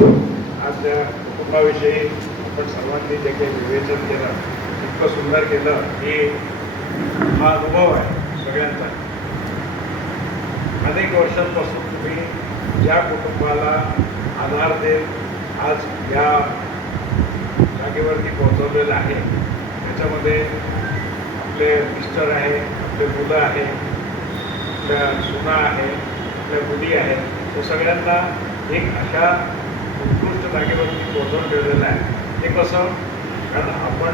आज त्या कुटुंबाविषयी आपण सर्वांनी जे काही विवेचन केलं इतकं सुंदर केलं की हा अनुभव आहे सगळ्यांचा. अनेक वर्षांपासून तुम्ही ज्या कुटुंबाला आधार देत आज या जागेवरती पोहोचवलेलं आहे त्याच्यामध्ये आपले मिस्टर आहे, आपले मुलं आहे, आपल्या सुना आहे, आपल्या मुली आहेत, त्या सगळ्यांना एक अशा उत्कृष्ट जागेवरती पोहोचवून ठेवलेलं आहे. ते कसं? कारण आपण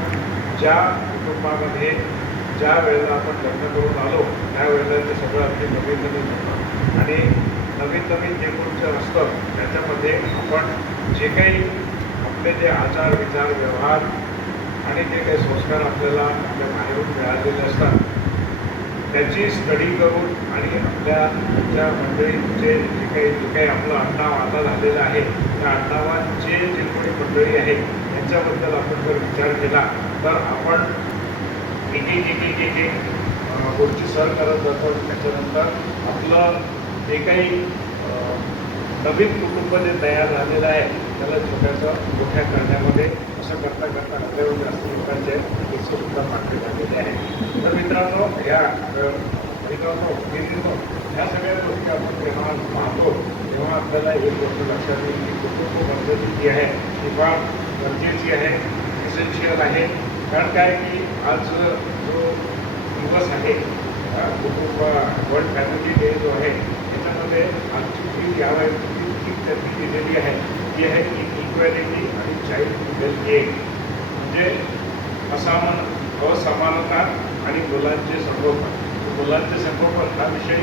ज्या कुटुंबामध्ये ज्या वेळेला आपण लग्न करून आलो त्यावेळेला ते सगळं अगदी नवीन नवीन होतं आणि नवीन नवीन जे कोणतं असतं त्याच्यामध्ये आपण जे काही आपले जे आचार विचार व्यवहार आणि जे काही संस्कार आपल्याला आपल्या बाहेरून मिळालेले असतात त्याची स्टडी करून आणि आपल्या मंडळीचे जे काही आपलं आडनाव आता झालेलं आहे त्या आडनावाचे जे कोणी मंडळी आहे त्यांच्याबद्दल आपण जर विचार केला तर आपण एक गोष्टी सहन करत जातो. त्याच्यानंतर आपलं जे काही नवीन कुटुंब जे तयार झालेलं आहे त्याला छोट्याचं मोठ्या करण्यामध्ये असं करता करता आपल्यावर जास्त लोकांचे सुद्धा पाठवे झालेले आहे. तर मित्रांनो ह्या ह्या सगळ्या गोष्टी आपण जेव्हा पाहतो तेव्हा आपल्याला एक गोष्ट लक्षात येईल की कुटुंब पद्धती जी आहे ती फार गरजेची आहे, इसेन्शियल आहे. कारण काय की आज जो दिवस आहे कुटुंब वर्ल्ड फॅमिली डे जो आहे त्याच्यामध्ये आजची जी यावेळेस त्यांनी दिलेली आहे ती आहे इक्वॅलिटी आणि चाइल्ड वेलबिंग म्हणजे असमानता आणि मुलांचे संगोपन. मुलांचे संगोपन हा विषय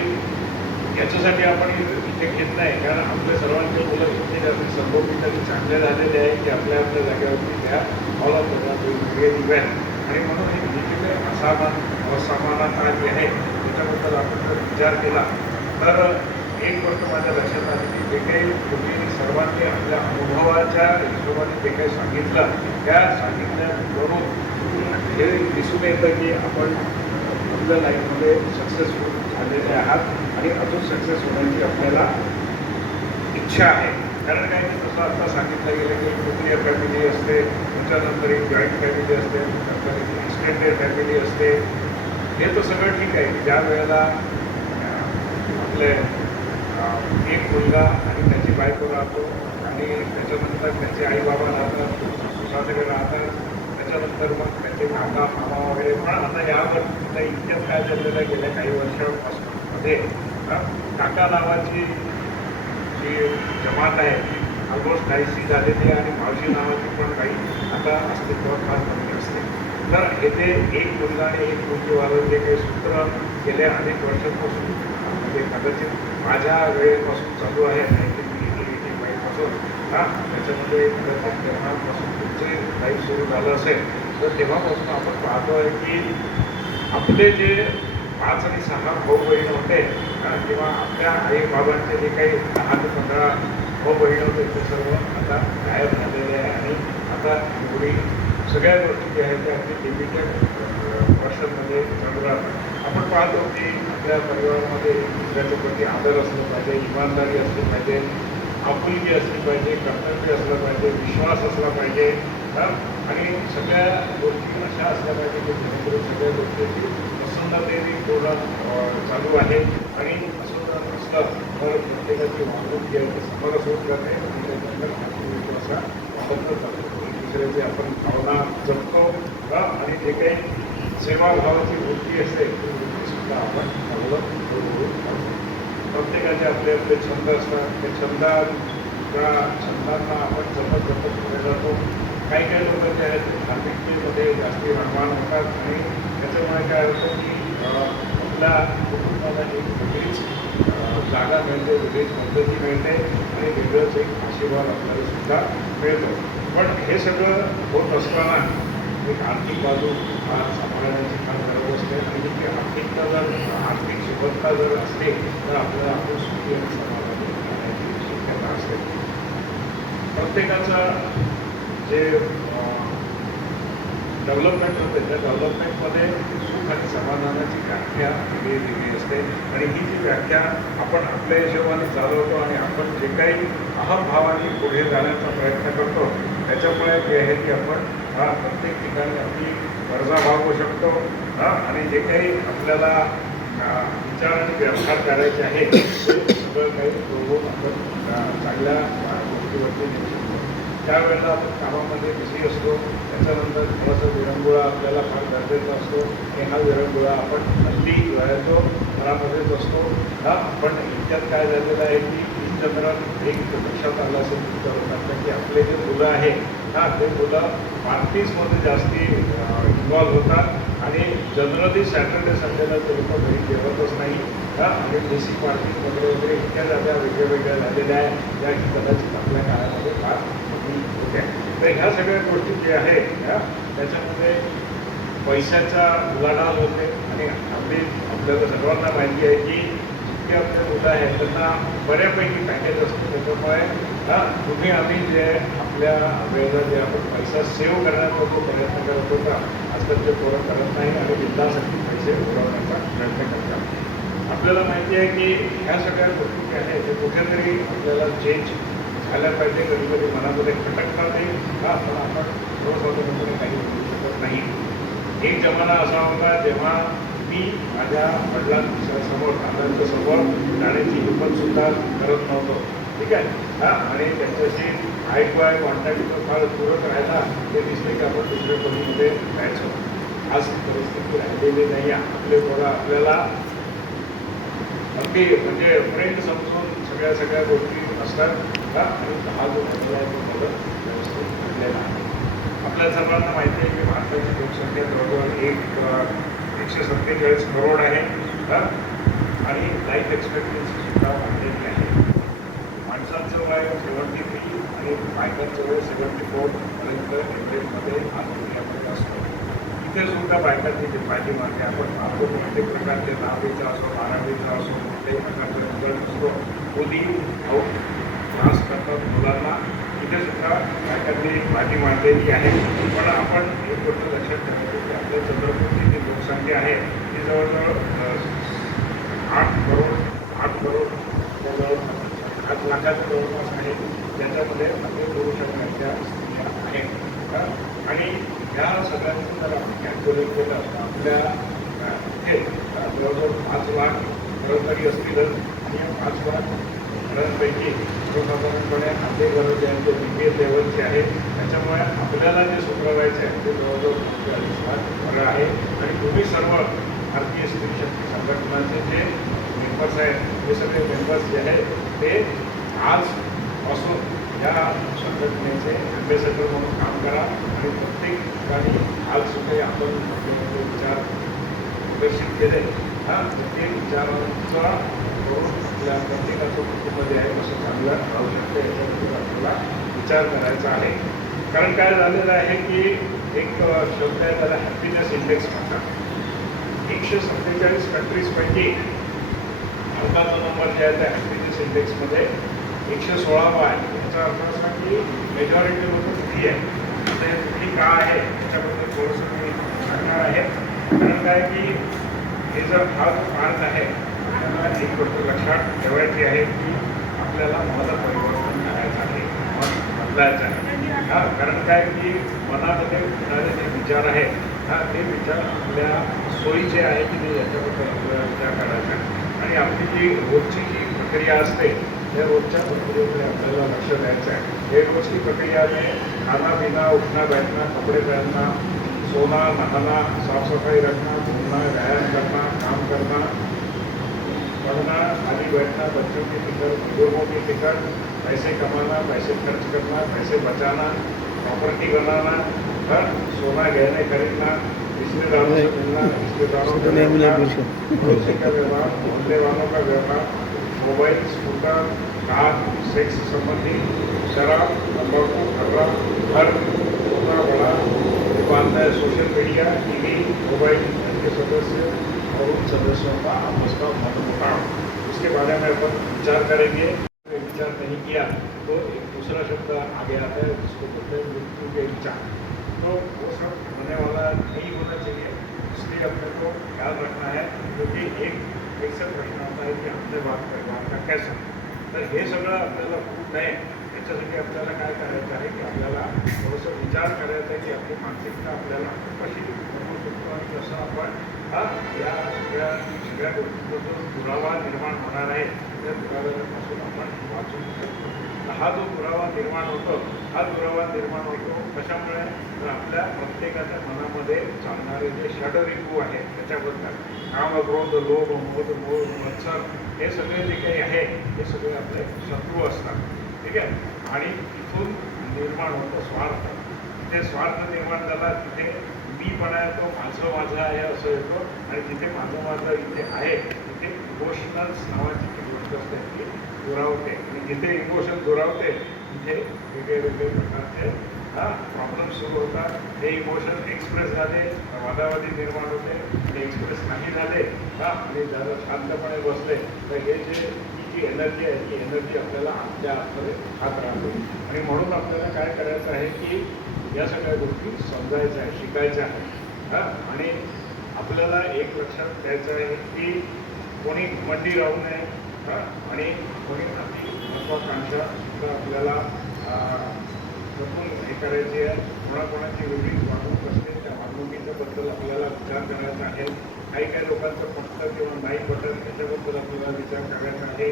याच्यासाठी आपण इथे घेत नाही कारण आपल्या सर्वांचे मुलं इतके जास्त संगोपित आणि चांगले झालेले आहे की आपल्या जागेवरती त्या वेगवेगळे दिव्यात आणि म्हणून हे जिथे असमानता जी आहे त्याच्याबद्दल आपण जर विचार केला तर एक गोष्ट माझ्या लक्षात आली की जे काही तुम्ही सर्वांनी आपल्या अनुभवाच्या हिशोबाने जे काही सांगितलं त्या सांगितल्यावरून हे दिसून येतं की आपण आपल्या लाईफमध्ये सक्सेसफुल झालेले आहात आणि अजून सक्सेस होण्याची आपल्याला इच्छा आहे. कारण काय की जसं आता सांगितलं गेलं की न्यूक्लियर फॅमिली असते, त्याच्यानंतर एक जॉईंट फॅमिली असते, त्याच्यानंतर एक एक्सटेंडेड फॅमिली असते. हे तर सगळं ठीक आहे की ज्या वेळेला आपले एक मुलगा आणि त्याची बायको राहतो आणि त्याच्यानंतर त्याचे आईबाबा राहतात, सासरे राहतात, त्याच्यानंतर मग त्याचे काका मामा वगैरे. पण आता यावर इतक्यात काय झालेलं आहे गेल्या काही वर्षांमध्ये काका नावाची जी जमात आहे ती ऑलमोस्ट नाहीशी झालेली आहे आणि मावशी नावाची पण काही आता अस्तित्वात फार कमी असते. तर येथे एक मुलगा आणि एक मुलगीवालं जे काही सूत्र गेल्या अनेक वर्षांपासून म्हणजे कदाचित माझ्या वेळेपासून चालू आहे 1985 पासून त्याच्यामध्ये कदाचित तेव्हापासून तुमचे लाईफ सुरू झालं असेल तर तेव्हापासून आपण पाहतो आहे की आपले जे 5 आणि 6 भाऊ बहीण होते किंवा आपल्या आई बाबांचे जे काही 10 ते 15 भाऊ बहीण होते ते सर्व आता गायब झालेले आहे आणि आता एवढी सगळ्या गोष्टी ज्या आहेत त्या अगदी लिमिटेड वर्षांमध्ये चालू राहतात. आपण पाहतो की आपल्या परिवारामध्ये दुसऱ्याच्या प्रती आदर असलं पाहिजे, इमानदारी असली पाहिजे, आपुलकी असली पाहिजे, कर्तव्य असलं पाहिजे, विश्वास असला पाहिजे आणि सगळ्या गोष्टी अशा असल्या पाहिजे की जेणेकरून सगळ्या गोष्टीची प्रसन्नतेने पूर्ण चालू आहे आणि असं जर नसलं तर प्रत्येकाची वागणूक जी आहे ती समरस होत जाते आणि त्याच्यानंतर आत्मविश्वासा वाढत जातो. दुसऱ्याची आपण भावना जपतो आणि जे काही सेवाभावाची वृत्ती असते ती वृत्तीसुद्धा आपण डेव्हलप करू. प्रत्येकाचे आपले आपले छंद असतात, ते छंदांना आपण जपत पुढे जातो. काही काही लोक जे आहेत ते धार्मिकतेमध्ये जास्ती रममाण होतात आणि त्याच्यामुळे काय होतं की आपल्या कुटुंबाला एक वेगळीच जागा मिळते, वेगळीच पद्धती मिळते आणि वेगळंच एक आशीर्वाद आपल्याला सुद्धा मिळतो. पण हे सगळं होत असताना एक आर्थिक बाजू सांभाळण्याची फार गरज असते आणि ती आर्थिक सुबत्ता जर असते तर आपल्याला आपण सुखी आणि समाधानी राहण्याची शक्यता असते. प्रत्येकाचं जे डेव्हलपमेंट होते त्या डेव्हलपमेंटमध्ये सुख आणि समाधानाची व्याख्या वेगळी असते आणि ही जी व्याख्या आपण आपल्या हिशोबाने चालवतो आणि आपण जे काही अहमभावाने पुढे जाण्याचा प्रयत्न करतो त्याच्यामुळे जे आहे की आपण प्रत्येक ठिकाणी आपली गरजा भागवू शकतो आणि जे काही आपल्याला विचार आणि व्यवहार करायचे आहेत ते सगळं काही बघून आपण चांगल्या गोष्टीवरती नेऊ शकतो. त्यावेळेला आपण कामामध्ये बिझी असतो, त्याच्यानंतर थोडासा विरंगुळा आपल्याला फार गरजेचा असतो आणि हा विरंगुळा आपण हल्ली वेळेतो घरामध्येच असतो. पण इतक्यात काय झालेलं आहे की चंद्रात एक लक्षात आलं असेल तुमच्या की आपले जे मुलं आहेत ते मुलं पार्टीजमध्ये जास्ती इन्व्हॉल्व्ह होतात आणि जनरली सॅटर्डे संडेला ते लोक घरी जेवतच नाही आणि बेसिक पार्टीज वगैरे इतक्या जागा वेगळ्या झालेल्या आहेत ज्या की कदाचित आपल्या काळामध्ये फार कमी होत्या. तर ह्या सगळ्या गोष्टी जे आहेत त्याच्यामध्ये पैशाचा उलाढाल होते आणि आपल्याला सर्वांना माहिती आहे की जितके आपले मुलं आहेत त्यांना बऱ्यापैकी पॅकेज असते. त्याच्यामुळे तुम्ही आम्ही जे आपल्या वेळेला जे आपण पैसा सेव्ह करण्याचा जो प्रयत्न करत होता आजकाल ते पोरं करत नाही आणि बिंदासाठी पैसे उडवण्याचा प्रयत्न करतात. आपल्याला माहिती आहे की ह्या सगळ्या गोष्टी ज्या आहेत ते कुठेतरी आपल्याला चेंज झाल्या पाहिजे. कधी कधी मनामध्ये खटकतात नाही पण आपण सर्वसाधारणपणे काही करू शकत नाही. एक जमाना असा होता जेव्हा मी माझ्या वडिलांच्या समोर दादांच्या समोर जाण्याची हिंमतसुद्धा करत नव्हतो. ठीक आहे आणि त्यांच्याशी आय टू आय कॉन्टॅक्ट फार पूरक राहायला ते दिसले की आपण दुसऱ्या खोलीमध्ये जायचो. आज परिस्थिती राहिलेली नाही आहे. आपले पोरं आपल्याला अगदी म्हणजे फ्रेंड समजून सगळ्या गोष्टी असतात आणि हा जो घडला आहे तो बदल व्यवस्थित घडलेला आहे. आपल्या सर्वांना माहिती आहे की भारताची लोकसंख्या जवळजवळ 147 करोड आहे आणि लाईफ एक्सपेक्टन्सी सुद्धा वाढलेली आहे. माणसांचं वय 73 आणि बायकांचं वय 74 पर्यंत एव्हरेजमध्ये आज दुनियामध्ये असतो. इथे सुद्धा बायकांची पाठीमागे आपण पाहतो प्रत्येक प्रकारचे 10वीचा असो 12वीचा असो कुठल्याही प्रकारचा रिझल्ट असतो. मुली क्लास करतात मुलांना इथे सुद्धा बायकांनी पाठी मांडलेली आहे. पण आपण एक गोष्ट लक्षात ठेवायची की आपल्या चंद्रपूरची जी लोकसंख्या आहे ती जवळजवळ 8 करोड जवळ 8 लाखाच्या जवळपास आहे. ज्याच्यामध्ये आपले पुरुष आणि महिला स्त्रिया आहेत आणि ह्या सगळ्यांचं जर आपण कॅल्क्युलेट केलं तर आपल्या इथे जवळजवळ 5 लाख घरं तरी असतीलच आणि या 5 लाख घरांपैकी सर्वसाधारणपणे आपले घरं जे आहेत ते BPL लेवलचे आहेत. त्याच्यामुळे आपल्याला जे सुधारायचे आहे ते जवळजवळ 40 लाख घरं आहे आणि तुम्ही सर्व भारतीय स्त्री शक्ती संघटनाचे जे मेंबर्स आहेत हे सगळे मेंबर्स जे आहेत ते आजपासून या संघटनेचे ॲम्बेसेडर म्हणून काम करा आणि प्रत्येक ठिकाणी आज सुद्धा आपण आपल्यामध्ये विचार प्रदर्शित केले ते विचारांचा करून आपल्या प्रत्येकाचं कुटुंबामध्ये आहे कसं चांगलं राहू शकतं याच्याबद्दल आपल्याला विचार करायचा आहे. कारण काय झालेलं आहे की एक शब्द आहे त्याला हॅपीनेस इंडेक्स म्हणतात. 147 कंट्रीजपैकी भारताचा नंबर जे आहे त्या हॅपीनेस इंडेक्समध्ये 116वा आहे. याचा अर्थ असा की मेजॉरिटी लोक फ्री आहे. आता हे फ्री का आहे त्याच्याबद्दल थोडंसं मी सांगणार आहे. कारण काय की हे जर हा जो मार्ग आहे आपल्याला एक गोष्ट लक्षात ठेवायची आहे की आपल्याला मनात परिवर्तन करायचं आहे, मन बदलायचं आहे. कारण काय की मनामध्ये येणारे जे विचार आहेत ते विचार आपल्या सोयीचे आहे की नाही याच्याबद्दल आपल्याला विचार करायचा आणि आपली जी रोजची जी प्रक्रिया असते त्या रोजच्या प्रक्रियेकडे आपल्याला लक्ष द्यायचं आहे. हे रोजची प्रक्रिया में खाना पीना उठना बैठना कपड़े पहनना सोना नहाना साफ सफाई रखना घूमना व्यायाम करना काम करना पढ़ना खाली बैठना बच्चों की फिक्र बुजुर्गों की फिक्र पैसे कमाना पैसे खर्च करना पैसे बचाना प्रॉपर्टी बनाना सोना गहने खरीदना रिश्तेदारों से मिलना रिश्तेदारों का पड़ोसी का व्यवहार मोहल्ले वालों का व्यवहार मोबाइल स्कूटर कार सेक्स संबंधी शराब तंबाकू खर्रा घर छोटा बड़ा दुकानदार सोशल मीडिया टीवी मोबाइल के सदस्य और उन सदस्यों का आपस का मनमुटाव इसके बारे में अपन विचार करेंगे. विचार नहीं किया तो एक दूसरा शब्द आगे आता है जिसको बोलते हैं मृत्यु के विचार. तो वो सब होने वाला नहीं होना चाहिए. इसलिए अपने को ख्याल रखना है, क्योंकि एक से प्रश्न आता है कि हमने बात का कैसा, तर हे सगळं आपल्याला होऊ नये याच्यासाठी आपल्याला काय करायचं आहे की आपल्याला थोडंसं विचार करायचा आहे की आपली मानसिकता आपल्याला कशी बनवू शकतो आणि कसं आपण या सगळ्या गोष्टींचा दुरावा निर्माण होणार आहे त्या दुराव्यापासून आपण वाचू शकतो. हा जो दुरावा निर्माण होतो कशामुळे, तर आपल्या प्रत्येकाच्या मनामध्ये चालणारे जे षडरिपू आहेत त्याच्याबद्दल काम, क्रोध, लोभ, मोह, मत्सर हे सगळे जे काही आहे हे सगळे आपले शत्रू असतात. ठीक आहे. आणि इथून निर्माण होतो स्वार्थ. तिथे स्वार्थ निर्माण झाला, तिथे मीपणा येतो, माझं आहे असं येतो. आणि जिथे माझं इथे आहे तिथे इमोशनल्स नावाची जी गोष्ट असते ती दुरावते. आणि जिथे इमोशन दुरावते तिथे वेगळे प्रकारचे प्रॉब्लेम्स सुरू होतात. हे इमोशन एक्सप्रेस झाले, वादावादी निर्माण होते. आणि एक्सप्रेस नाही झाले आणि जरा शांतपणे बसले तर हे जी एनर्जी आहे ती एनर्जी आपल्याला आपल्या आतमध्ये खात राहते. आणि म्हणून आपल्याला काय करायचं आहे की या सगळ्या गोष्टी समजायच्या आहे, शिकायच्या आहे. आणि आपल्याला एक लक्षात द्यायचं आहे की कोणी घमंडी राहू नये आणि कोणी अति महत्त्वाकांक्षा आपल्याला जपून हे करायची आहे. कोणाकोणाची वेगळी वागणूक असते त्या वागणुकीच्या बद्दल आपल्याला विचार करायचा आहे. काही लोकांचं पटतं किंवा नाही पटत त्याच्याबद्दल आपल्याला विचार करायचा आहे.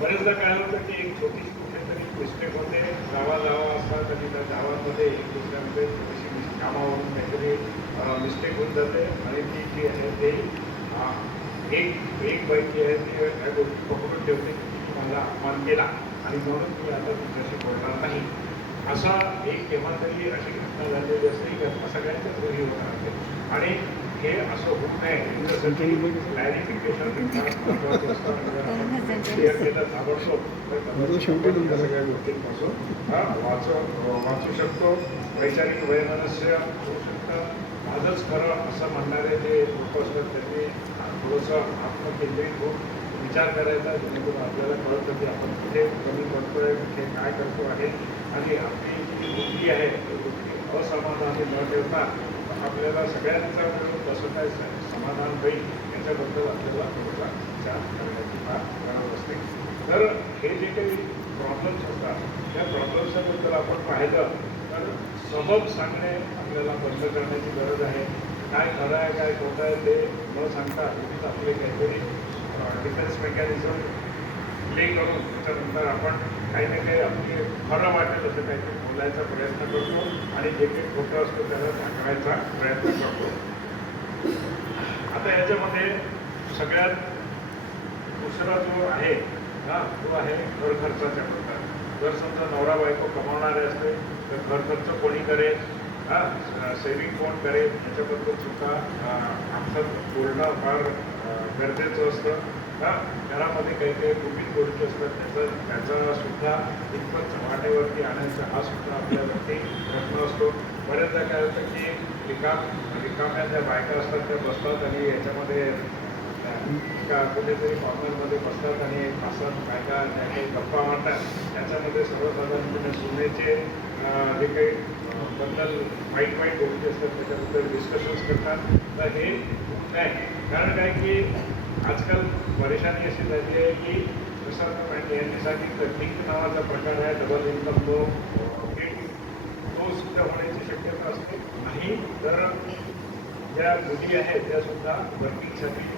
बरेचदा काय होतं की एक छोटीशी कुठेतरी मिस्टेक होते, जावा असतात आणि त्या गावांमध्ये एक दुसऱ्यामध्ये छोटीशी कामावरून काहीतरी मिस्टेक होऊन जाते आणि ती जी आहे ते एक बाई जी आहे ती त्या गोष्टी पकडून ठेवते की मला अपमान केला आणि म्हणून मी आता तुमच्याशी बोलणार नाही. असा एक केव्हा तरी अशी घटना झालेली असते. ही घटना सगळ्यांच्याच घरी होत राहते आणि हे असं होऊ नये क्लॅरिफिकेशन क्लिअर केलं ताबडतोब तर सगळ्या गोष्टींपासून वाचू शकतो. वैचारिक वैमनस्य होऊ शकतं. माझंच खरं असं म्हणणारे जे लोक असतात त्यांनी थोडंसं आत्मकेंद्रित होऊन विचार करायचा, जेणेकरून आपल्याला कळतं की आपण कुठे कमी करतोय, कुठे काय करतो आहे. आणि आपली जी बुद्धी आहे ती बुद्धी असमाधानी न ठेवता आपल्याला सगळ्यांचा मिळून कसं काय समाधान होईल याच्याबद्दल आपल्याला थोडासा विचार करण्याची फार गरज असते. तर हे जे काही प्रॉब्लेम्स असतात त्या प्रॉब्लेम्सबद्दल आपण पाहिलं तर सबब सांगणे आपल्याला बंद करण्याची गरज आहे. काय खरं आहे काय खोटं आहे ते न सांगता तुम्हीच आपले काहीतरी डिफेन्स मेकॅनिझम प्ले करून त्याच्यानंतर आपण काही ना काही आपली खरं वाटेल असं काहीतरी बोलायचा प्रयत्न करतो आणि जे काही खोटं असतं त्याला टाकायचा प्रयत्न करतो. आता याच्यामध्ये सगळ्यात दुसरा जो आहे तो आहे घर खर्चाच्या प्रकार. जर समजा नवरा बायको कमावणारे असते तर घर खर्च कोणी करेल, सेविंग कोण करेल याच्याबद्दल सुद्धा आमचं बोलणं फार गरजेचं असतं. घरामध्ये काही कुटुंबिक गोष्टी असतात त्याचा सुद्धा इतपत वाटेवरती आणायचा हा सुद्धा आपल्यावरती प्रश्न असतो. बऱ्याचदा काय होतं की रिकाम्या ज्या बायका असतात त्या बसतात आणि याच्यामध्ये कुठेतरी कॉर्नरमध्ये बसतात आणि 5-7 बायका ज्या काही गप्पा मारतात त्याच्यामध्ये सर्वसाधारणपणे सुनेचे जे काही बद्दल वाईट गोष्टी असतात त्याच्याबद्दल डिस्कशन्स करतात. तर हे होत नाही. कारण काय की आजकाल परेशानी अशी झाली आहे की जसं यांनी सांगितलं लिंक नावाचा प्रकार आहे, डबल इन्कम तो सुद्धा होण्याची शक्यता असते. नाही तर ज्या मुली आहेत त्या सुद्धा वर्किंगसाठी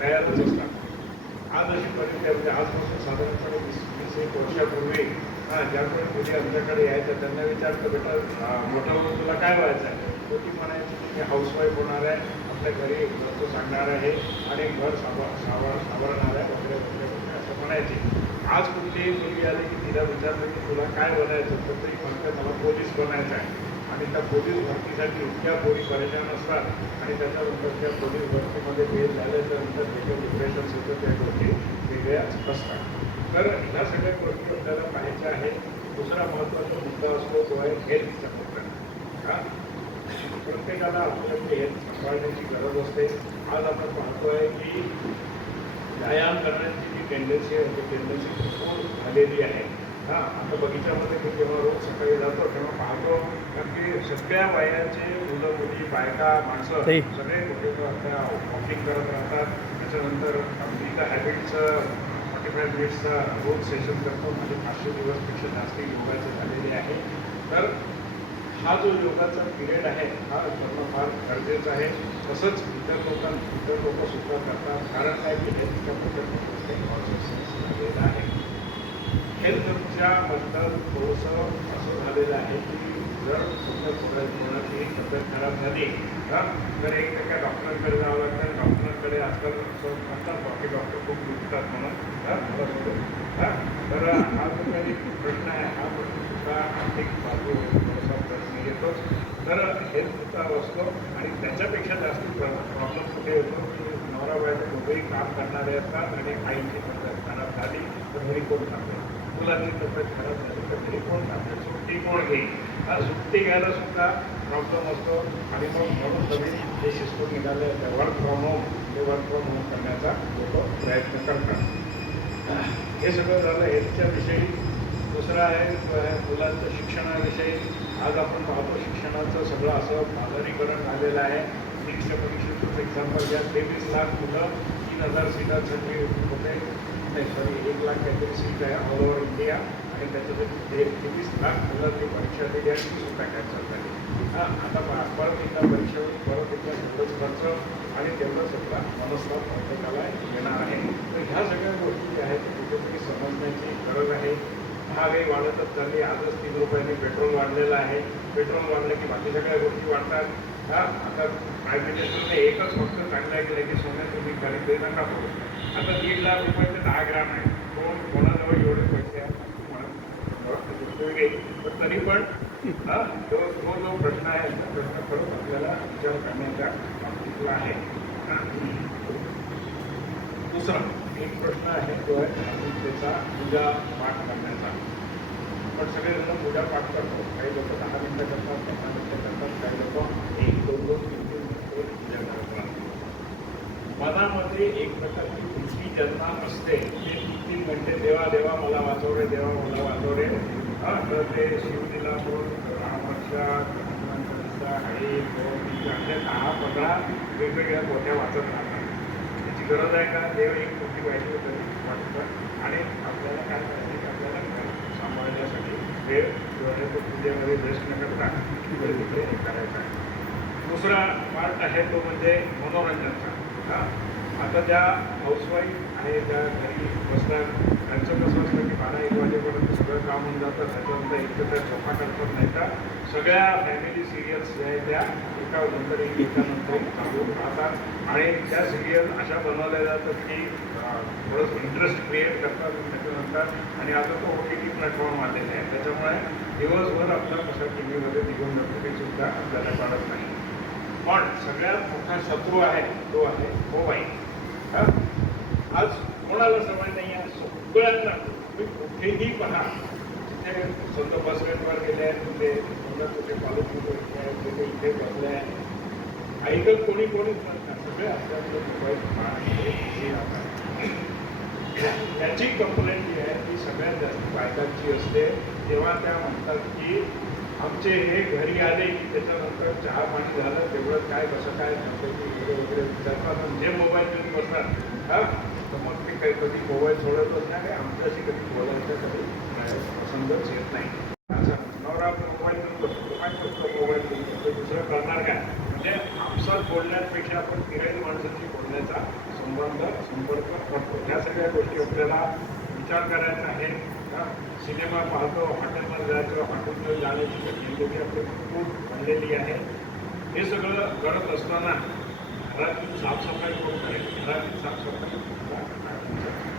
तयारच असतात. आज अशी परिस्थिती म्हणजे आजपासून साधारणपणे 20-21 वर्षापूर्वी ज्या कोणी मुली आमच्याकडे यायच्या त्यांना विचारतं बेटा मोठा होऊन तुला काय व्हायचं आहे, तो ती म्हणायची की मी हाऊसवाईफ होणार आहे, आपल्या घरी घरचं सांगणार आहे आणि घर सावरणार आहे वगैरे असं म्हणायचे. आज कुठलीही मुलगी आली की तिला विचारलं की तुला काय बनायचं तर ती म्हणते मला पोलीस बनायचं आहे. आणि त्या पोलीस भरतीसाठी इतक्या पोरी परेशान असतात आणि त्याच्यानंतर त्या पोलीस भरतीमध्ये फेल झाल्याच्यानंतर वेगळे डिप्रेशन्स होतं त्या गोष्टी वेगळ्याच असतात. तर ह्या सगळ्या गोष्टी आपल्याला पाहायच्या आहेत. दुसरा महत्त्वाचा मुद्दा असतो तो आहे हेल्थचा मुद्दा. प्रत्येकाला आपल्याकडे हेल्थ सांभाळण्याची गरज असते. आज आपण पाहतोय की व्यायाम करण्याची जी टेंडन्सी आहे ती टेंडन्सी खूप झालेली आहे. हां, आता बगीच्यामध्ये मी जेव्हा रोज सकाळी जातो तेव्हा पाहतो की सगळ्या वयाचे मुलं मुली बायका माणसं सगळे कुठे त्या वॉकिंग करत राहतात. त्याच्यानंतर मी तर हॅबिटचं 45 मिनिट्सचा रोज सेशन करतो. माझे 500 दिवसपेक्षा जास्त योगाचे झालेले आहे. तर हा जो योगाचा पिरियड आहे हा करणं फार गरजेचं आहे. तसंच इतर लोकंसुद्धा करतात. कारण काय की हेल्थच्या बद्दल टेक्नॉलॉजी झालेलं आहे. हेल्थच्याबद्दल थोडंसं असं झालेलं आहे की जर कोणाची तब्येत खराब झाली तर एक त्या डॉक्टरांकडे जावं लागतं. डॉक्टरांकडे आजकाल असं म्हणतात की डॉक्टर खूप दुखतात म्हणून मला सोडून तर हा जो काही प्रश्न आहे हा प्रश्नसुद्धा आर्थिक बाजू थोडासा प्रश्न येतोच. तर हेल्थचा असतो आणि त्याच्यापेक्षा जास्त प्रॉब्लेम कुठे होतो की नवरा बायको दोघेही काम करणारे असतात आणि आईची तब्येत खराब झाली तर घरी कोण थांबेल, मुलांची तब्येत खराब झाली तर घरी कोण थांबेल, सुट्टी कोण घेईल. सुट्टी घ्यायला सुद्धा प्रॉब्लेम असतो आणि मग म्हणून सगळी जे सिस्टम निघाले वर्क फ्रॉम होम करण्याचा लोक प्रयत्न करतात. हे सगळं झालं हेल्थच्या विषयी. दुसरं आहे तो आहे मुलांचं शिक्षणाविषयी. आज आपण पाहतो शिक्षणाचं सगळं असं मादरीकरण झालेलं आहे. नीटच्या परीक्षेचंच एक्झाम्पल घ्या. 23 लाख मुलं 3000 सीटांसाठी होते. नाही सॉरी 1 लाख काहीतरी सीट आहे ऑल ओव्हर इंडिया आणि त्याच्यासाठी 23 लाख मुलांची परीक्षा दिली आणि ती सुद्धा कॅन्सल झाली. आता परत एकदा परीक्षेवर परत एकदा तेवढंच खर्च आणि तेवढं सगळा मनस्ताप प्रत्येकाला येणार आहे. तर ह्या सगळ्या गोष्टी ज्या आहेत कुठेतरी समजण्याची गरज आहे. महागाई वाढतच चालली. आजच 3 रुपयांनी पेट्रोल वाढलेलं आहे. पेट्रोल वाढलं की बाकी सगळ्या गोष्टी वाढतात. आता प्राईम मिनिस्टरने एकच फक्त चांगलं केलं की सोन्यात तुम्ही खरेदी नका करू. आता 1.5 लाख रुपयाचे 10 ग्राम आहे. कोणाजवळ एवढे पैसे आहेत पण तरी पण तो जो प्रश्न आहे तो प्रश्न खरंच आपल्याला विचार करण्याच्या बाबतीतला आहे. दुसरा एक प्रश्न आहे तो आहे त्याचा पूजा पाठ करण्याचा. पण सगळेजण पूजा पाठ करतो. काही लोक 10 मिनिटं करतात, 15 मिनिटं करतात, काही लोक 1, 2, 3 मिनिटं पूजा करतात. मनामध्ये एक प्रकारची भीती ज्यांना असते ते 3 घंटे देवा देवा मला वाचव रे, देवा मला वाचव रे. तर ते शिवलीला म्हणून रामरक्षा हनुमान चालीसा हरी अशा 10-15 वेगवेगळ्या गोष्टी वाचत राहतात. त्याची गरज आहे का? देव एक मोठी वाईट वाटतं आणि आपल्याला काय करायचं की आपल्याला घर सांभाळण्यासाठी वेळ जो आहे तो पूजेमध्ये वेस्ट न करता तिकडे तिकडे हे करायचं आहे. दुसरा पार्ट आहे तो म्हणजे मनोरंजनचा. आता ज्या हाऊसवाईफ आहे त्या घरी बसतात त्यांचं कसं असतं की 12-1 वाजेपर्यंत सगळं काम होऊन जातं. त्याच्यानंतर इतकं त्या झोपा करतात नाही का सगळ्या फॅमिली सिरियल्स ज्या आहेत त्या एकानंतर एक चालू राहतात आणि त्या सिरियल अशा बनवल्या जातात की थोडंसं इंटरेस्ट क्रिएट करतात त्याच्यानंतर. आणि आता तो OTT प्लॅटफॉर्म आलेले आहे त्याच्यामुळे दिवसभर आपला कसा टी व्हीमध्ये निघून जातो ते सुद्धा आपल्याला कळत नाही. पण सगळ्यात मोठा शत्रू आहे तो आहे मोबाईल. आज कोणाला सवय नाही आहे सगळ्यांना. तुम्ही कुठेही पहा तिथे समजा बस स्टँडवर गेले आहेत तिथे समजा कुठे कॉलेजमध्ये इथे आहेत तिथे इथे बसले आहेत ऐकत कोणीच नसतात. सगळे आपल्याकडे मोबाईल याची कंप्लेंट जी आहे ती सगळ्यात जास्त बायकांची असते. तेव्हा त्या म्हणतात की आमचे हे घरी आले की त्याच्यानंतर चहा पाणी झालं तेवढं काय कसं काय वगैरे वगैरे विचारतात. म्हणजे मोबाईल घेऊन बसतात तर मग ते कधी मोबाईल सोडतच नाही. आमच्याशी कधी बोलायचं कधी पसंतच येत नाही. असं नवरा मोबाईल घेऊन बसतो काय करतो मोबाईल घेऊन बसतो दुसरं करणार काय. म्हणजे आपसात बोलण्यापेक्षा आपण गिराईक माणसांशी बोलण्याचा संपर्क करतो. ह्या सगळ्या गोष्टी आपल्याला विचार करायचा आहे. सिनेमा पाहतो हॉटेलमध्ये जायचं हॉटेलमध्ये जाण्याची जिंदगी आपली खूप बनलेली आहे. हे सगळं करत असताना घरातून साफसफाई करून करेल. घरातील साफसफाई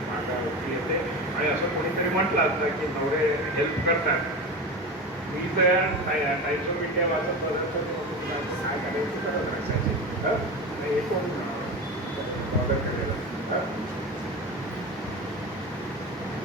मागावरती येते आणि असं कोणीतरी म्हटलं असतं की नवरे हेल्प करतात. मी तर टाइम्स ऑफ इंडिया वाचत बघत काय करायचं हे कोण ऑर्डर केलेलं.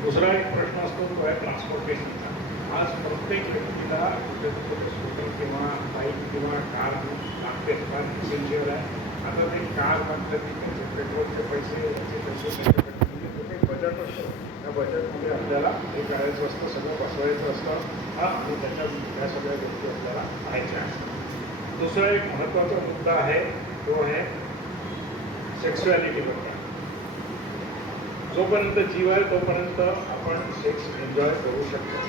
दुसरा एक प्रश्न असतो तो आहे ट्रान्सपोर्टेशनचा. आज प्रत्येक व्यक्तीला कुठे स्कूटर किंवा बाईक किंवा कार लागते फार इसेन्शियल आहे. आता ते कार म्हटलं की त्याचे पेट्रोलचे पैसे याचे पैसे म्हणजे कुठे बजेट असतो त्या त्या बजेटमध्ये आपल्याला हे करायचं असतं, सगळं बसवायचं असतं आणि त्याच्यात ह्या सगळ्या गोष्टी आपल्याला पाहायच्या आहेत. दुसरा एक महत्त्वाचा मुद्दा आहे तो आहे सेक्स्युअलिटीबद्दल. जोपर्यंत जीव आहे तोपर्यंत आपण सेक्स एन्जॉय करू शकतो.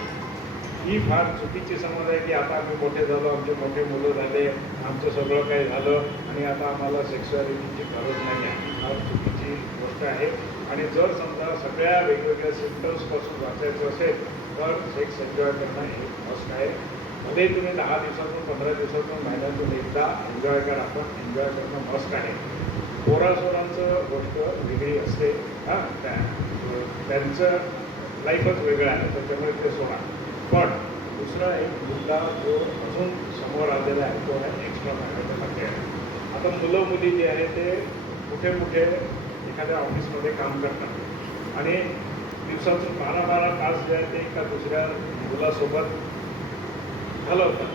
ही फार चुकीची समज आहे की आता आम्ही मोठे झालो, आमचे मोठे मुलं झाले, आमचं सगळं काही झालं आणि आता आम्हाला सेक्स्युअलिटीची गरज नाही आहे. फार चुकीची गोष्ट आहे. आणि जर समजा सगळ्या वेगवेगळ्या सिम्पटम्सपासून वाचायचं असेल तर सेक्स एन्जॉय करणं हे मस्ट आहे. भले तुम्ही 10 दिवसातून 15 दिवसातून महिन्यातून एकदा एन्जॉय करा, पण एन्जॉय करणं मस्ट आहे. पोरासोरांचं गोष्ट वेगळी असते. त्यांचं लाईफच वेगळं आहे, त्याच्यामुळे ते सोडा. पण दुसरा एक मुद्दा जो अजून समोर आलेला आहे तो आहे एक्स्ट्रा मॅरिटल अफेअर. आता मुलं मुली जे आहे ते कुठे कुठे एखाद्या ऑफिसमध्ये काम करतात आणि दिवसातून 12-12 तास जे आहे ते एका दुसऱ्या मुलासोबत घालवतात.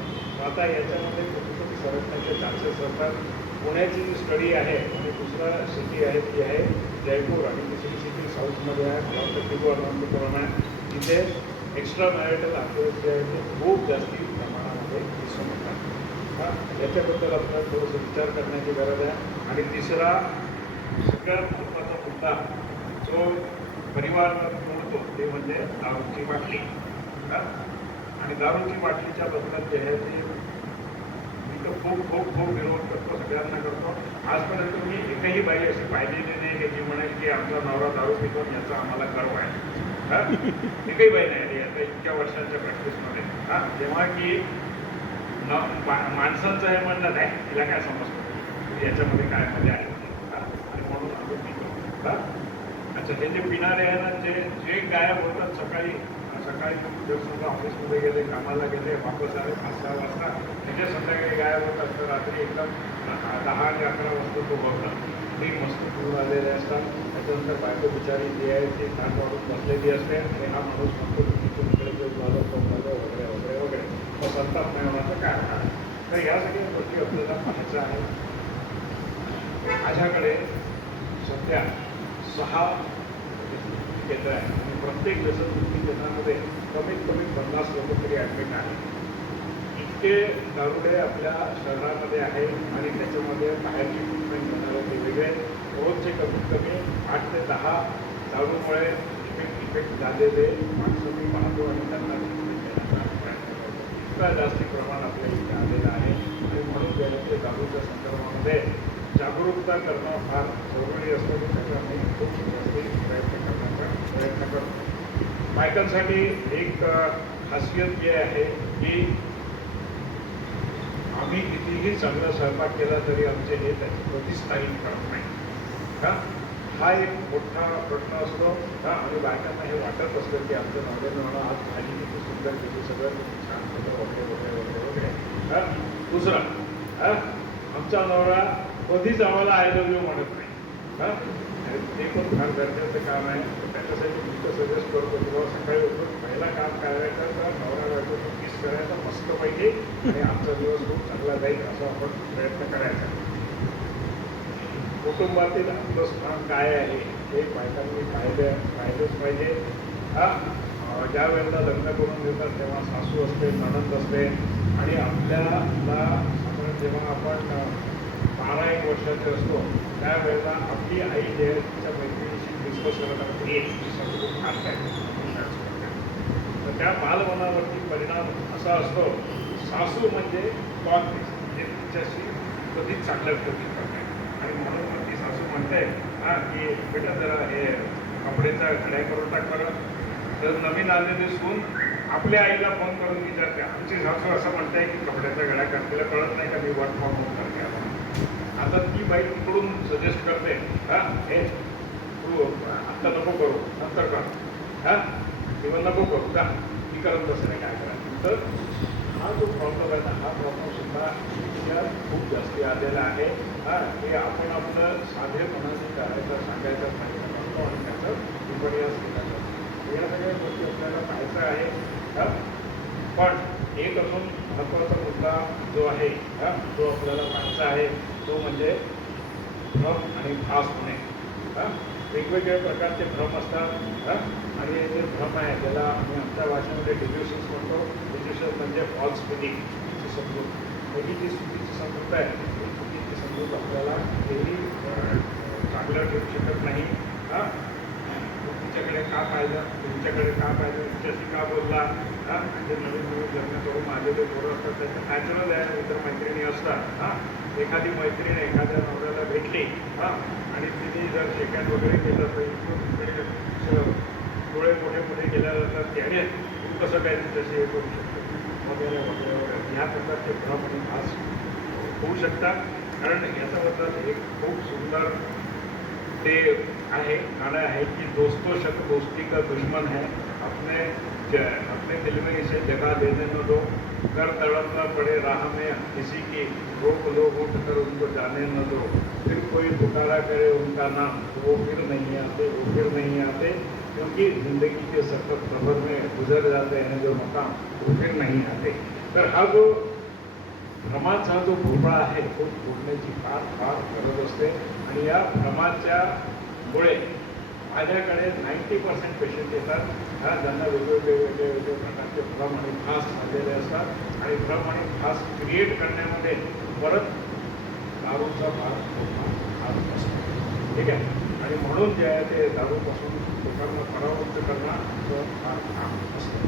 आता याच्यामध्ये कुठेतरी सरकण्याचे चान्सेस असतात. पुण्याची जी स्टडी आहे आणि दुसरा सिटी आहे ती आहे जयपूर आणि दुसरी सिटी साऊथमध्ये आहे, मला वाटतं तिरुवनंतपुरम आहे. तिथे एक्स्ट्रा मॅरिटल अफेअर्स जे आहे ते खूप जास्ती प्रमाणामध्ये दिसून येतात. याच्याबद्दल आपल्याला थोडंसं विचार करण्याची गरज आहे. आणि तिसरा सगळ्यात महत्त्वाचा मुद्दा जो परिवाराला तोडतो ते म्हणजे दारूची बाटली. आणि दारूची बाटलीच्या बद्दल जे आहे ते मी तर खूप विरोध करतो, सगळ्यांना करतो. आजपर्यंत मी एकही बाई अशी पाहिलेली नाही की जी म्हणेल की आमचा नवरा दारू पितो याचा आम्हाला गर्व आहे. एकही बाई नाही आता इतक्या वर्षांच्या प्रॅक्टिसमध्ये. जेव्हा की माणसांचं हे म्हणणं नाही, तिला काय समजतं याच्यामध्ये काय मजा आहे आणि म्हणून आम्ही पितो. अच्छा, हे जे पिणारे आहे ना, जे गायब होतात सकाळी समजा ऑफिसमध्ये गेले, कामाला गेले, वापस आले 5-6 वाजता, म्हणजे संध्याकाळी गायब होतात. तर रात्री एकदम 10 आणि 11 वाजता तो बघतात. ते मस्त पिऊन आलेले असतात. त्याच्यानंतर बायको बिचारी जी आहे ती ताट वाढून बसलेली असते आणि हा माणूस म्हणतो तिथून इकडे जे झालं फोन झालं वगैरे वगैरे वगैरे. तर संताप नाही होण्याचं काय आहे. तर ह्या सगळ्या गोष्टी आपल्याला पाहायचं आहे. माझ्याकडे सध्या 6 केंद्र आहे आणि प्रत्येक व्यसनमुक्ती केंद्रामध्ये कमीत कमी 50 लोक तरी ॲडमिट आहेत. इतके दारुडे आपल्या शहरामध्ये आहे आणि त्याच्यामध्ये बाहेरची ट्रीटमेंट घेणारे ते वेगळे. रोजचे कमीत कमी 8 ते 10 दारूमुळे इफेक्ट झालेले माणसं मी पाहतो आणि त्यांना ट्रीटमेंट देण्याचा प्रयत्न करतो. इतका जास्ती प्रमाण आपल्या इथे आलेलं आहे आणि म्हणून गेल्याच्या दारूच्या संदर्भामध्ये जागरूकता करणं फार जरुरी असतं. त्याचा मी खूप जास्ती प्रयत्न करतो. बायकांसाठी एक खासियत जी आहे की आम्ही कितीही चांगला स्वयंपाक केला तरी आमचे हे त्याची कधीच तारीफ करत नाही. हा एक मोठा प्रश्न असतो. आणि बायकांना हे वाटत असतं की आमच्या नवऱ्यानं आज भाजी किती सुंदर केली, सगळं किती छान होतं वगैरे वगैरे वगैरे वगैरे. दुसरा, आमचा नवरा कधीच आम्हाला आय लव्ह यू म्हणत नाही. ते पण फार गरजेचं काम आहे. त्याच्यासाठी मी तर सजेस्ट करतो की बाबा सकाळी उठून पहिला काम करायचं तर नवरा बायकोचं किस करायचं मस्तपैकी आणि आमचा दिवस खूप चांगला जाईल असं आपण प्रयत्न करायचा. कुटुंबातील आपलं स्थान काय आहे हे बायकांनी पाहिलंच पाहिजे. ज्या वेळेला लग्न करून देतात तेव्हा सासू असते, नणंद असते आणि आपल्याला साधारण जेव्हा आपण 12-1 वर्षाचे असतो त्यावेळेला आपली आई जे आहे तिच्या मैत्रिणीशी डिस्कस करत असते खूप खास आहे. तर त्या बालमनावरती परिणाम असा असतो सासू म्हणजे कॉन्फ्लिक्ट, म्हणजे तिच्याशी कधीच चांगल्या पद्धतीत करते आणि म्हणून ती सासू म्हणते की बेटा जरा हे कपड्याच्या घड्या करून टाक बरं. तर नवीन आलेली सून आपल्या आईला फोन करून विचारते. आमची सासू असं म्हणते की कपड्याच्या घड्या करतेला कळत नाही का मी वर्क फ्रॉम होम करते. आता ती बाई तिकडून सजेस्ट करते हे तू आत्ता नको करू, नंतर कर. किंवा नको करू का ती करत बसणे काय करायचं. तर हा जो प्रॉब्लेम आहे ना, हा प्रॉब्लेम सुद्धा इंडियात खूप जास्ती आलेला आहे. हे आपण आपलं साधेपणाने करायचं सांगायचं प्रयत्न करतो आणि त्याचं विपर्यास केला जातो. या सगळ्या गोष्टी आपल्याला पाहायचं आहे. पण एक अजून महत्त्वाचा मुद्दा जो आहे जो आपल्याला पाहायचा आहे तो म्हणजे ड्रग आणि फास्ट होणे. वेगवेगळ्या प्रकारचे भ्रम असतात आणि हे जे भ्रम आहे त्याला आम्ही आमच्या भाषेमध्ये डिल्युशन्स म्हणतो. डिल्युशन म्हणजे फॉल्स फिलिंगची समजूत. ही जी चुकीची समजूत आहे ही चुकीची समजूत आपल्याला केही चांगलं ठेवू शकत नाही. तुमच्याकडे का पाहिलं, तुमच्याकडे का पाहिलं, तुमच्याशी का बोलला, म्हणजे नवीन लग्न करून आलेले पोरं असतात त्याचं नॅचरल आहे. मित्र मैत्रिणी असतात. एखादी मैत्रीण एखाद्या नवऱ्याला भेटली आणि तिने जर शेकँड वगैरे केलं तर इकडून तिकडे डोळे मोठे मोठे केल्या जातात. त्याने तू कसं काय तिच्याशी हे करू शकतो वगैरे वगैरे वगैरे ह्या प्रकारचे भ्रम आणि भास होऊ शकतात. कारण याच्याबद्दल एक खूप सुंदर ते आहे गाणं आहे की दोस्तों शक दोस्ती का दुश्मन है, अपने दिल में इसे जगह देने न दो, कर तड़पना पड़े राह में किसी की, रोक लो उठ कर उनको जाने न दो, फिर कोई पुकारा करे उनका नाम वो फिर नहीं आते, वो फिर नहीं आते, क्योंकि जिंदगी के सफर सफर में गुजर जाते हैं जो मकाम वो फिर नहीं आते. तर हा जो भ्रमाचा जो भोपळा आहे तो फोडण्याची फार फार गरज असते. आणि या भ्रमाच्या मुळे माझ्याकडे 90% पेशंट येतात ज्यांना वेगवेगळे प्रकारचे भ्रम आणि भास झालेले असतात. आणि भ्रम आणि भास क्रिएट करण्यामध्ये परत दारूचा भाग मोठा हात असतो. ठीक आहे. आणि म्हणून जे आहे ते दारूपासून लोकांना परावृत्त करणं असं फार काम असतं.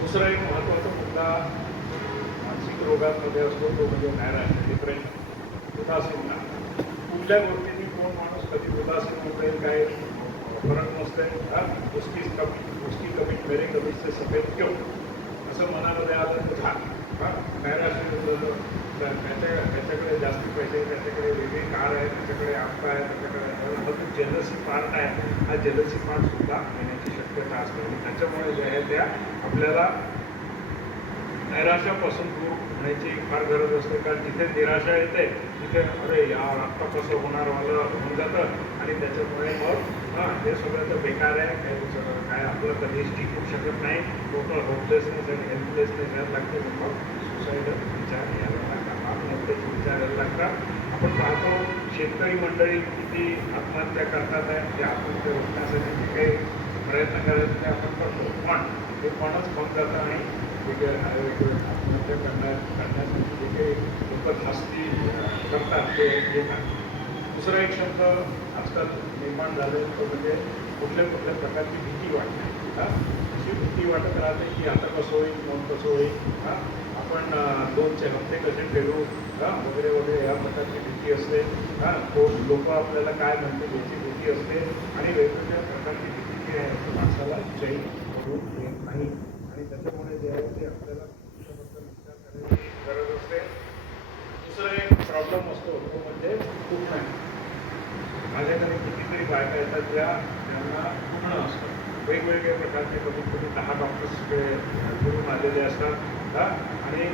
दुसरा एक महत्त्वाचा मुद्दा मानसिक रोगांमध्ये असतो तो म्हणजे डिप्रेशन, उदासीनता. कुठल्या गोष्टींनी कोण माणूस कधी उदासीन होते काही फरक नसते. उसकी कमी मेरे कमी से सफेद क्यों असं मनामध्ये आलं तर त्याच्याकडे जास्ती पैसे, त्याच्याकडे वेगळी कार आहे, त्याच्याकडे आत्ता आहे, त्याच्याकडे जो जेलसी पार्ट आहे हा जेलसी पार्ट सुद्धा येण्याची शक्यता असते. आणि त्याच्यामुळे जे आहे त्या आपल्याला नैराश्यापासून दूर होण्याची फार गरज असते. कारण जिथे निराशा येते तिथे अरे यार आत्ता कसं होणार मला होऊन जातं. आणि त्याच्यामुळे मग हे सगळं तर बेकार आहे, काय आपलं कधीच टिकू शकत नाही. टोटल होपलेसनेस आणि हेल्पलेसनेस यायला लागते. मग सुसाईडल विचार यायला लागतात, आत्महत्येचे विचार यायला लागतात. आपण पाहतो शेतकरी मंडळी किती आत्महत्या करतात आहे. ते आत्महत्या रोखण्यासाठी जे काही प्रयत्न करायचे ते आपण करतो, पण ते पणच होऊन जातं. आणि वेगवेगळे आत्महत्या करण्यासाठी जे काही लोक शास्ती करतात ते येतात. दुसरा एक शब्द आजकाल निर्माण झाले तो म्हणजे कुठल्या प्रकारची भीती वाटते. अशी भीती वाटत राहते की आता कसं होईल, मग कसं होईल, आपण 2 हप्ते कसे फेडू वगैरे वगैरे या प्रकारची भीती असते. तो लोक आपल्याला काय म्हणतील याची भीती असते. आणि वेगवेगळ्या प्रकारची भीती जी आहे माणसाला चैन करून देत नाही. आणि त्याच्यामुळे जे आहे ते आपल्याला भविष्याबद्दल विचार करायची गरज असते. दुसरा एक प्रॉब्लेम असतो तो म्हणजे दुखणं. माझ्याकडे कितीतरी बायका येतात ज्यांना दुखणं असतं. वेगवेगळ्या प्रकारचे कमीत कमी 10 डॉक्टर्स फिरून आलेले असतात. आणि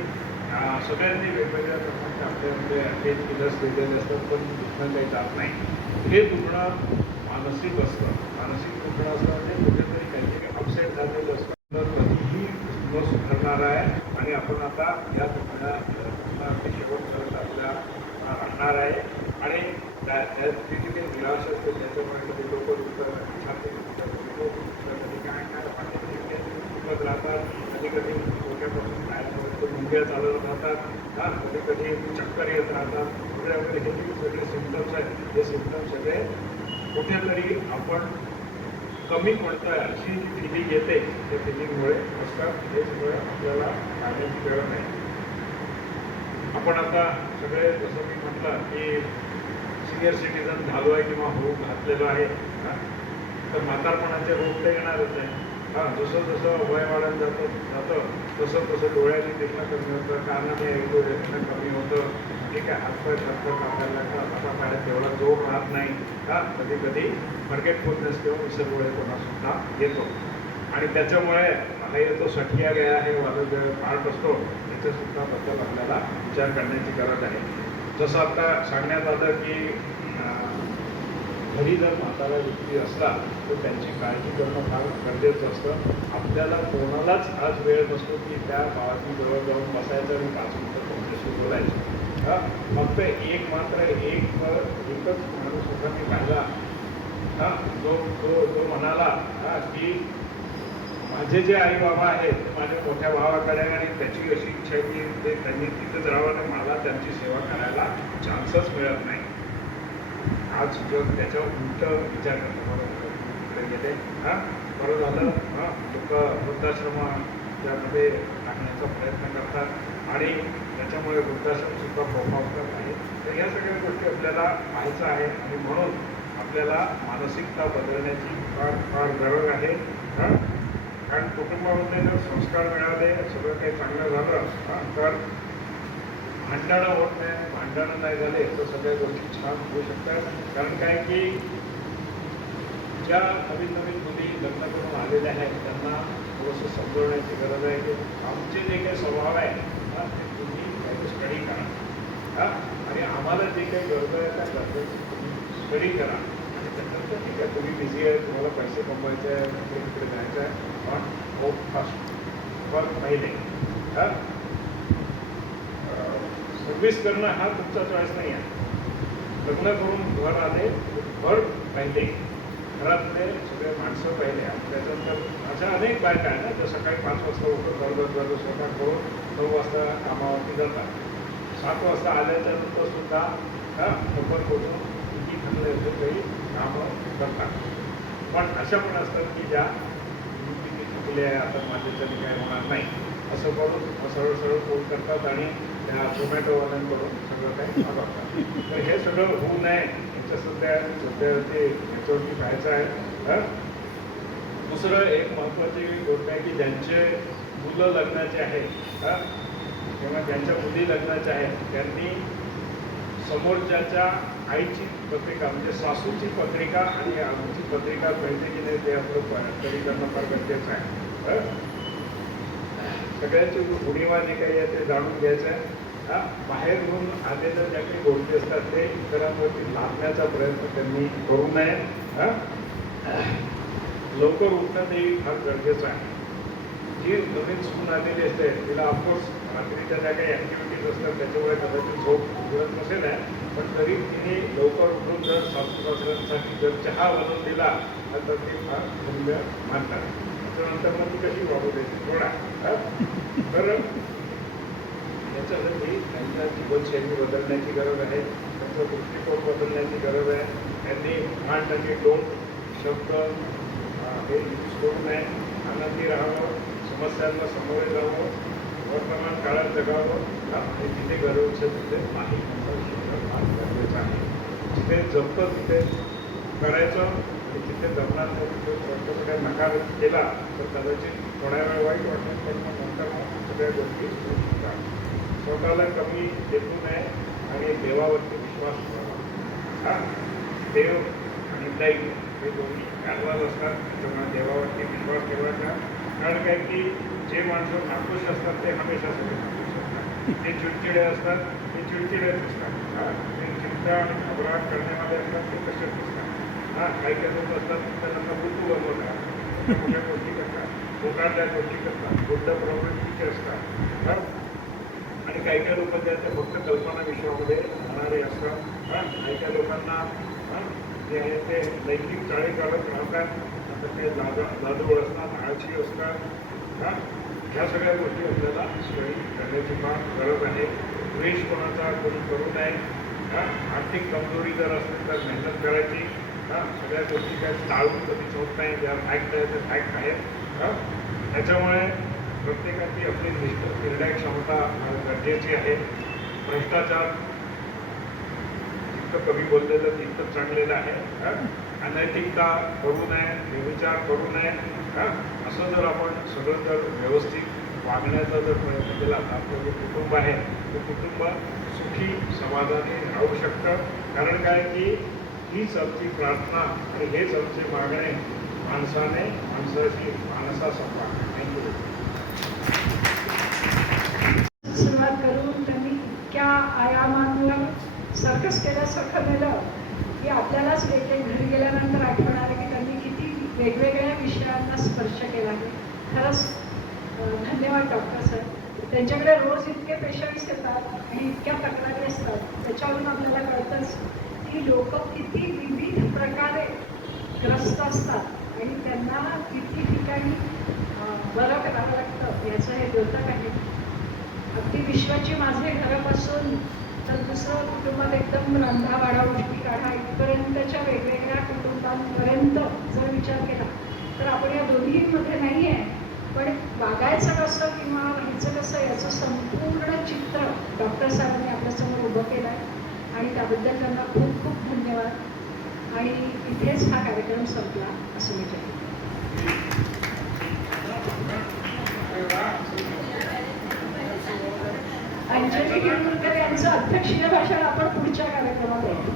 सगळ्यांनी वेगवेगळ्या प्रकारचे आपल्यामध्ये पेन किलर्स दिलेले असतात, पण दुखणं काही जात नाही. हे दुखणं मानसिक असतं. मानसिक दुखणं असतं म्हणजे कुठेतरी काहीतरी अपसेट झालेलं असतं, तर कधीही न सुधारणार आहे. आणि आपण आता या दुखण्याची शेवटपर्यंत आपल्या राहणार आहे. आणि त्याची जी काही निराश असते त्याच्यामुळे कधी डोकं दुखतं, छाती दुखतं, कधी काय दुखत राहतात, कधी डोक्यापासून पायापर्यंत मुंग्या चालत राहतात, कधी चक्कर येत राहतात वगैरे वगैरे. हे जे सगळे सिम्पटम्स आहेत हे सिम्पटम्स सगळे कुठेतरी आपण कमी पडतोय अशी जी फिलिंग येते त्या फिलिंगमुळे असतात. हे सगळं आपल्याला काढण्याची गरज नाही. आपण आता सगळे जसं मी म्हटलं की सिनियर सिटीजन झालो आहे किंवा घातलेलो आहे, तर म्हातारपणाचे रोग तर येणारच आहे. जसं जसं वय वाढत जातं तसं तसं डोळ्याची देखणं कमी होतं, कानाने ऐकू देखणं कमी होतं. ठीक आहे. हातपाय थरथर कापायला लागतात, हातापायात तेवढा जोर राहत नाही. कधी कधी फॉरगेटफुलनेस किंवा विसरभोळेपणा सुद्धा येतो. आणि त्याच्यामुळे हा येतो सठिया गया आहे वाला जो पार्ट असतो त्याच्यासुद्धा बद्दल आपल्याला विचार करण्याची गरज आहे. जसं आता सांगण्यात आलं की घरी जर म्हातारा व्यक्ती असला तर त्यांची काळजी करणं फार गरजेचं असतं. आपल्याला कोणालाच आज वेळ नसतो की त्या गावाची जवळ जाऊन बसायचं आणि 5 मिनिटं त्यांच्याशी बोलायचं. फक्त एकच माणूस होता मी पाहिला जो जो जो म्हणाला की माझे जे आई बाबा आहेत ते माझ्या मोठ्या भावाकडे आणि त्याची अशी इच्छा की ते त्यांनी तिथेच राहावं आणि मला त्यांची सेवा करायला चान्सच मिळत नाही. आज जग त्याच्यावर उलट विचार करतो. इकडे गेले बरं झालं लोक वृद्धाश्रमामध्ये टाकण्याचा प्रयत्न करतात आणि त्याच्यामुळे वृद्धाश्रम सुद्धा प्रभावतात आहे. तर या सगळ्या गोष्टी आपल्याला पाहायचं आहे आणि म्हणून आपल्याला मानसिकता बदलण्याची फार फार गरज आहे. कारण कुटुंबामध्ये जर संस्कार मिळाले, सगळं काही चांगलं झालं तर भांडणं होत नाही. भांडणं नाही झाले तर सगळ्या गोष्टी छान होऊ शकतात. कारण काय की ज्या नवीन नवीन मुली लग्न करून आलेल्या आहेत त्यांना थोडंसं समजवण्याची गरज आहे की आमचे जे काही स्वभाव आहे ते तुम्ही काही स्टडी करा आणि आम्हाला जे काही गरज आहे त्या गरजेची तुम्ही स्टडी करा. आणि त्यानंतर ठीक आहे तुम्ही बिझी आहे, तुम्हाला पैसे कमवायचे आहे, इकडे जायचं आहे, पण होप फास्ट पण पहिले सर्व्हिस करणं हा तुमचा चॉईस नाही आहे. लग्न करून घर आले, घर पहिले, घरातले सगळे माणसं पहिले. त्याच्यानंतर अशा अनेक बायका आहे ना त्या सकाळी 5 वाजता उठून घर स्वयंपाक करून 9 वाजता कामावरती जातात. 7 वाजता आल्याच्या नंतर सुद्धा लवकर पोहोचून किती थकले असेल तरी कामं करतात. पण अशा पण असतात की ज्या किती थकले आहे आता माझ्याच्याने काय होणार नाही असं करून सरळ सरळ फोन करतात आणि त्या झोमॅटोवाल्यांकडून सगळं काही मागवतात. तर हे सगळं होऊ नये याच्या सध्या ते याच्यावरती पाहायचं आहे. दुसरं एक महत्त्वाची गोष्ट आहे की ज्यांचे मुलं लग्नाचे आहेत किंवा ज्यांच्या मुली लग्नाच्या आहेत त्यांनी समोरच्याच्या आईची पत्रिका म्हणजे सासूची पत्रिका आणि आमची पत्रिका पाहिजे की नाही ते आपलं स्टडी करणं फार गरजेचं आहे. सगळ्यांची उणीवा जे काही आहे ते जाणून घ्यायचं आहे. बाहेरून आलेल्या ज्या काही गोष्टी असतात ते इतरांवरती लादण्याचा प्रयत्न त्यांनी करू नये. लवकर उठणं ते फार गरजेचं आहे. जी नवीन सून आलेली असते तिला ऑफकोर्स रात्रीच्या ज्या काही ॲक्टिव्हिटीज असतात त्याच्यामुळे कदाचित झोप उघडत नसेल आहे, पण तरी तिने लवकर उठून जर सासूसासऱ्यांसाठी जर चहा बनवून दिला तर ते फार मूल्य मानतात. त्याच्यानंतर मग ती कशी वागू द्यायची थोडा. तर याच्यासाठी त्यांच्या जीवनशैली बदलण्याची गरज आहे, त्यांचा दृष्टिकोन बदलण्याची गरज आहे. त्यांनी भांड आणि डोंट शब्द हे यूज करू नये. आनंदी राहावं, समस्यांना सामोरे जावं, वर्तमान काळात जगावं आणि जिथे गरज असेल तिथे नाही फार गरजेचं आहे. जिथे जमतं तिथे करायचं आणि जिथे जमणार नाही तिथे स्पष्टपणे नकार केला तर कदाचित थोड्या वेळ वाईट वाटेल पण मग नंतर सगळ्या गोष्टी होऊ शकतात. स्वतःला कमी लेखू नये आणि देवावरती विश्वास ठेवावा. देव आणि दैव हे दोन्ही ॲडव्हान्स असतात. त्याच्यामुळे देवावरती विश्वास ठेवायचा. कारण काय की जे माणसं नाखुश असतात ते हमेशा सगळे नाखुश असतात. जे चिडचिडे असतात ते चिडचिडेच असतात. ते चिंता आणि घबराट करण्यामध्ये असतात ते कशाच असतात. काही काही लोक असतात त्यांना बुद्धू बनवतात, मोठ्या गोष्टी करतात, मोठ्या गोष्टी करतात, बुद्ध प्रवृत्तीचे असतात. आणि काही काही लोक ज्या त्या फक्त कल्पना विश्वामध्ये राहणारे असतात. काही काही लोकांना जे आहे ते लैंगिक चाळी करत राहतात. आता ते जादूळ असतात, आळशी असतात. ह्या सगळ्या गोष्टी आपल्याला स्टडी करण्याची फार गरज आहे. द्वेष कोणाचा कोणी करू नये. आर्थिक कमजोरी जर असेल तर मेहनत करायची. सगळ्या गोष्टी काय टाळून कधीच होत नाही. ज्या फॅक्ट आहे ते फॅक्ट आहेत. त्याच्यामुळे प्रत्येकाची आपली निर्णय क्षमता गरजेची आहे. भ्रष्टाचार जितकं कमी बोललेलं तितकं चांगलेलं आहे. अनैतिकता करू नये, निर्विचार करू नये. असं जर आपण सगळं जर व्यवस्थित वागण्याचा जर प्रयत्न केला तर आपलं जे कुटुंब आहे ते कुटुंब सुखी समाधानी राहू शकतं. कारण काय की हीच आमची प्रार्थना आणि हेच आमचे मागणे माणसाने माणसाची माणसासंभाळ. थँक्यू. सुरुवात करून त्यांनी इतक्या आयामांवर सर्कस केल्यासारखं नेलं की आपल्यालाच घरी गेल्यानंतर आठवण आलं की त्यांनी किती वेगवेगळ्या विषयांना स्पर्श केला आहे. खरंच धन्यवाद डॉक्टर सर. त्यांच्याकडे रोज इतके पेशंट्स येतात आणि इतक्या तक्रारी असतात त्याच्यावरून आपल्याला कळतंच की लोक किती विविध प्रकारे ग्रस्त असतात आणि त्यांना किती ठिकाणी बरं करावं लागतं याचं हे द्योतक आहे. अगदी विश्वाची माझे घरापासून तर दुसरं कुटुंबात एकदम रंधा गोष्टी काढा इथपर्यंतच्या वेगवेगळ्या कुटुंबांपर्यंत जर विचार केला तर आपण या दोन्हीमध्ये नाही आहे, पण वागायचं कसं किंवा राहायचं कसं याचं संपूर्ण चित्र डॉक्टर साहेबांनी आपल्यासमोर उभं केलं आहे आणि त्याबद्दल त्यांना खूप खूप धन्यवाद. आणि इथेच हा कार्यक्रम संपला असं मी जाहीर अंजली हिरमुरकर यांचं अध्यक्षीय भाषण आपण पुढच्या कार्यक्रमात ऐकू.